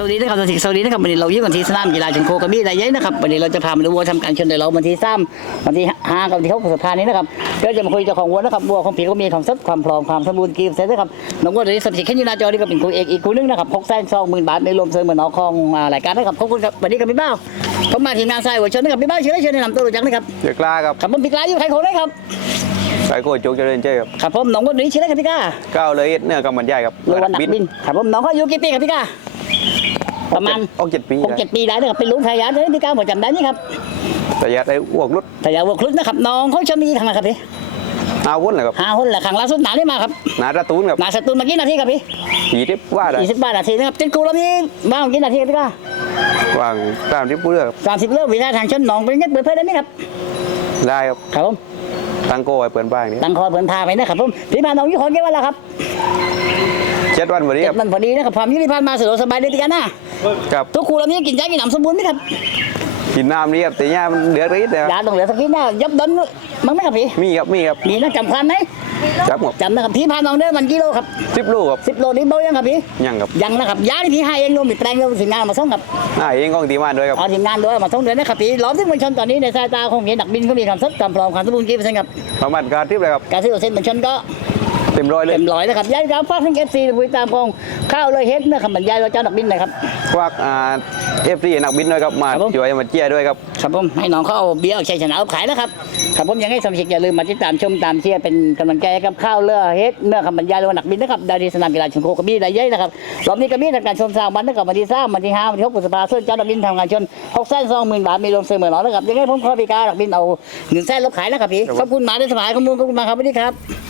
สวัสดีนะครับสวัสดีสวัสดีนะครับวันนี้เราอยู่กันที่สนามกีฬาชนโคกระบี่ไรเย้นะครับวันนี้เราจะพามาดูวัวทำการชนในเราวันที่สามวันที่ห้ากับวันที่หกพฤษภาคมนี้นะครับเดี๋ยวจะมาคุยเจ้าของวัวนะครับวัวของผีก็มีความสดความพร้อมความสมบูรณ์กีบเสร็จนะครับน้องวัวตัวนี้สมชิดแค่ยูหนาจอนี่ก็เป็นคู่เอกอีกคู่นึงนะครับหกแสนสองหมื่นบาทในรวมเสริมเหมือนน้องของอ่ารายการนะครับขอบคุณครับวันนี้กับพี่เบ้าผมมาทีมงานทรายหัวชนนะครับพี่เบ้าเชิญได้เชิญแนะนำตัวรู้จักนะครับเดือกล้าครับครับผมพี่กลาอยู่ใครโคได้ครับสายโกจุกเจริญเจ้ครับครับผมน้องวัวตัวนี้เชิญได้ครับพี่กาก้าวเลยเอ็ดเนื้อกำมันใหญ่ครับเรือวันหนักบินครับผมน้องเขาอายุกี่ปีครับพี่กา ประมาณออกเจ็ดปีหกเจ็ดปีได้นะครับเป็นลุงทายาทเลยพี่กาผมจำได้นี่ครับแต่ยัดได้อ้วกรุดทายาทวัวครุฑนะครับน้องเขาจะมีทางไหนครับพี่อาวุธเลยครับห้าหุ้นแหละครั้งล่าสุดหนาได้มาครับหนาตะตูนครับหนาสตูนเมื่อกี้นาทีครับพี่ผีทิพว่าได้ยี่สิบบาทนาทีนะครับเจ็ดกูแล้วนี่มาเมื่อกี้นาทีครับพี่กาวางตามที่พูดครับสามสิบเลิกวิชาทางชนหนองเป็นยัดเปิดเผยได้ไหมครับได้ครับครับผมตั้งโก้ไว้เปิดบ้างนี่ตั้งคอเปิดพาไปนะครับผมพี่พาน้องอยี่ขอนแก่นวันแล้วครับ เช็ดวันวันนี้เจ็คดรับ มันพอดีนะครับความยุติธรรมมาสะดวกสบายเลยทีกันนะครับ ทุกครูแล้วนี่กินใจกินหนำสมบูรณ์ไหมครับ กินน้ำนี่ครับแต่เนี่ยมันเดือดริดเลยครับยาต้องเหลือสักนิดนะยับดันมั้งไหมครับพี่มีครับมีครับมีนะจำความไหมจับหมดจำนะครับพี่พาน้องเดินมันกิโลครับสิบลูกครับสิบโลนี้เบายังครับพี่ยังครับยังนะครับยาที่พี่ให้เองรวมติดแปลงรวมสินงานมาส่งครับหน้าเองกองตีมาด้วยครับเอาทีมงานด้วยมาส่งเดือนนะครับพี่ล้อมซึ่งมวลชนตอนนี้ในสายตาของเห็นนักบินก็มีความสดความพร้อมความสมบูรณ์กี่เปอร์เซ็นต์ครับประมาณการทิพย์เลยครับการซื้อเส้นมวลชนก็ เต็มร้อยเลยเต็มร้อยนะครับย้ายการฟาดทั้งเอฟซีผู้ติดตามของข้าวเลยเฮ็ดเนื้อคำบรรยายเราเจ้านักบินหนะครับควักอ่าเอฟซีนักบินด้วยครับมาครับผมช่วยมาเจียด้วยครับครับผมให้น้องเขาเอาเบียร์เอาชัยชนะเอาขายนะครับครับผมยังให้สมาชิกอย่าลืมมาติดตามชมตามเชียร์เป็นกำลังใจให้กับข้าวเรือเฮ็ดเนื้อคำบรรยายเรือนักบินนะครับดาวดีสนามกีฬาชนโคกระบี่ไรเย้ยนะครับรอบนี้กระบี่ทำการชมสร้างวันนะครับวันที่สามวันที่ห้าวันที่หกพฤษภาคมส่วนเจ้านักบินทำงานชนหกแสนสองหมื่นบาทมีรวมเสมอหนอนะครับยังไงผมขอพิการนักบินเอาเงินแสนลบขายนะครับพี่ขอบคุณหมาได้สบายขอบคุณขอบคุณมากครับสวัสดีครับ